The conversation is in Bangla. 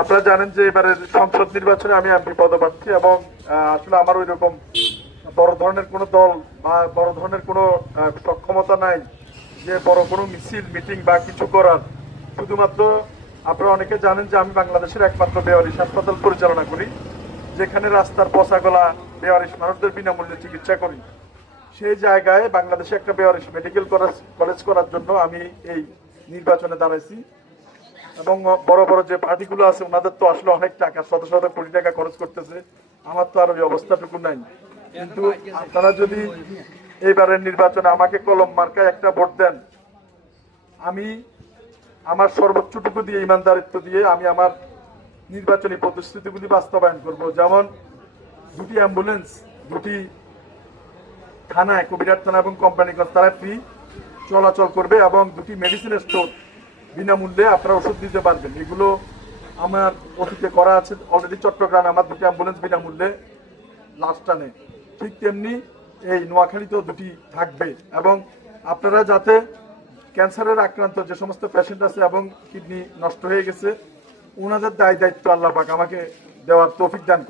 আপনারা জানেন যে এবারের সংসদ নির্বাচনে আমি এমপি পদপ্রার্থী এবং আসলে আমার ওই রকম বড় ধরনের কোনো দল বা বড় ধরনের কোনো সক্ষমতা নাই যে বড় কোনো মিছিল মিটিং বা কিছু করার। শুধুমাত্র আপনারা অনেকে জানেন যে আমি বাংলাদেশের একমাত্র বেওয়ারিশ হাসপাতাল পরিচালনা করি, যেখানে রাস্তার পচা গলা বেওয়ারিশ মানুষদের বিনামূল্যে চিকিৎসা করি। সেই জায়গায় বাংলাদেশে একটা বেওয়ারিশ মেডিকেল কলেজ করার জন্য আমি এই নির্বাচনে দাঁড়াইছি। এবং বড় বড় যে পার্টিগুলো আছে ওনাদের তো আসলে অনেক টাকা, শত শত কোটি টাকা খরচ করতেছে, আমার তো আর ওই অবস্থাটুকু নাই। কিন্তু আপনারা যদি এইবারের নির্বাচনে আমাকে কলম মার্কায় একটা ভোট দেন, আমি আমার সর্বোচ্চটুকু দিয়ে ইমানদারিত্ব দিয়ে আমি আমার নির্বাচনী প্রতিশ্রুতিগুলি বাস্তবায়ন করব। যেমন দুটি অ্যাম্বুলেন্স, দুটি থানায়, কবিরাট থানা এবং কোম্পানিগঞ্জ, তারা ফ্রি চলাচল করবে এবং দুটি মেডিসিন স্টোর বিনামূল্যে আপনারা ওষুধ দিতে পারবেন। এগুলো আমার অতীতে করা আছে অলরেডি। চট্টগ্রামে আমার দুটি অ্যাম্বুলেন্স বিনামূল্যে লাস্ট টানে, ঠিক তেমনি এই নোয়াখালীতেও দুটি থাকবে। এবং আপনারা যাতে ক্যান্সারের আক্রান্ত যে সমস্ত পেশেন্ট আছে এবং কিডনি নষ্ট হয়ে গেছে, ওনাদের দায় দায়িত্ব আল্লাহ পাক আমাকে দেওয়ার তৌফিক দান করেন।